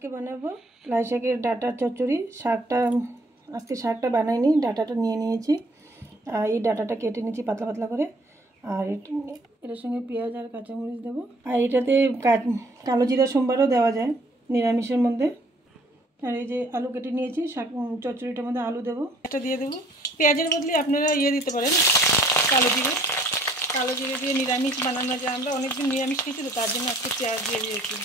আজকে বানাবো লাই শাকের ডাঁটার চচ্চড়ি। আজকে শাকটা বানাইনি, ডাঁটাটা নিয়ে নিয়েছি। আর এই ডাঁটাটা কেটে নিয়েছি পাতলা পাতলা করে। আর এটার সঙ্গে পেঁয়াজ আর কাঁচামরিচ দেবো। আর এটাতে কালো জিরা সোমবারও দেওয়া যায় নিরামিষের মধ্যে। আর এই যে আলু কেটে নিয়েছি, শাক চচ্চড়িটার মধ্যে আলু দেবো, একটা দিয়ে দেবো। পেঁয়াজের বদলে আপনারা দিতে পারেন কালো জিরে দিয়ে নিরামিষ বানানো যায়। আমরা অনেকদিন নিরামিষ খেয়েছি তো, তার জন্য আজকে পেঁয়াজ দিয়ে দিয়েছি।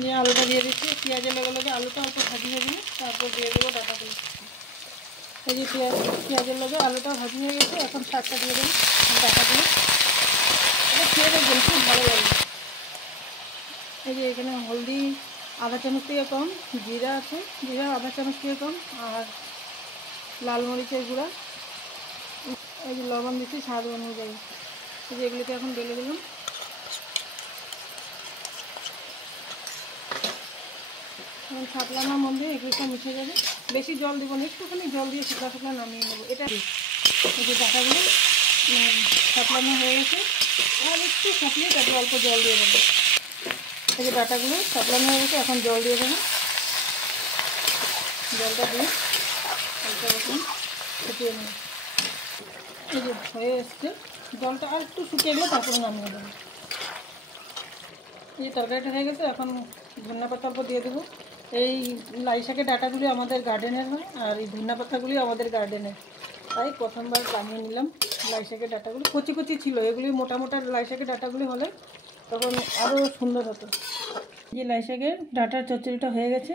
নিয়ে আলুটা দিয়ে দিচ্ছি, পেঁয়াজের লগে আলুটা অল্প ভাজি দিয়ে তারপর দিয়ে দেবো ডাঁটাগুলো। এই যে পেঁয়াজের লগে আলুটা ভাজি হয়ে গেছে, এখন শাকটা দিয়ে দেবো, ডাঁটাগুলো। এটা খেয়ে দেখবেন, খুব ভালো লাগে। এই যে এখানে হলদি আধা চামচ থেকে কম, জিরা আছে, জিরা আধা চামচ থেকে কম, আর লাল মরিচের গুঁড়া, এই যে লবণ দিচ্ছি স্বাদ অনুযায়ী। এই যে এগুলোকে এখন ঢেলে দিলাম। এখন ছাতলানোর মধ্যে এগুলো মিশে যাবে। বেশি জল দেবো না, একটুখানি জল দিয়ে শুকনো শুকনো নামিয়ে নেবো। এটা এই যে ডাঁটাগুলো ছাতলানো হয়ে গেছে, আর একটু শুকিয়ে তারপরে অল্প জল দিয়ে দেবো। এই যে ডাঁটাগুলো ছাতলানো হয়ে গেছে, এখন জল দিয়ে দেবো। জলটা দিয়ে হালকা রকম ফুটিয়ে নেব। এই যে হয়ে এসছে, জলটা আর একটু শুকিয়ে গেলে তারপরে নামিয়ে দেবো। এই তরকারিটা হয়ে গেছে, এখন ধনিয়া পাতা অল্প দিয়ে দেবো। এই লাই শাকের ডাঁটাগুলি আমাদের গার্ডেনের হয়, আর এই ধনিয়া পাতাগুলি আমাদের গার্ডেনের। তাই প্রথমবার বানিয়ে নিলাম লাই শাকের ডাঁটাগুলি। কচি কচি ছিল, এগুলি মোটা মোটা লাই শাকের ডাঁটাগুলি হলে তখন আরও সুন্দর হতো। যে লাই শাকের ডাঁটার চচ্চড়িটা হয়ে গেছে,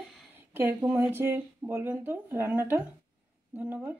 কীরকম হয়েছে বলবেন তো রান্নাটা। ধন্যবাদ।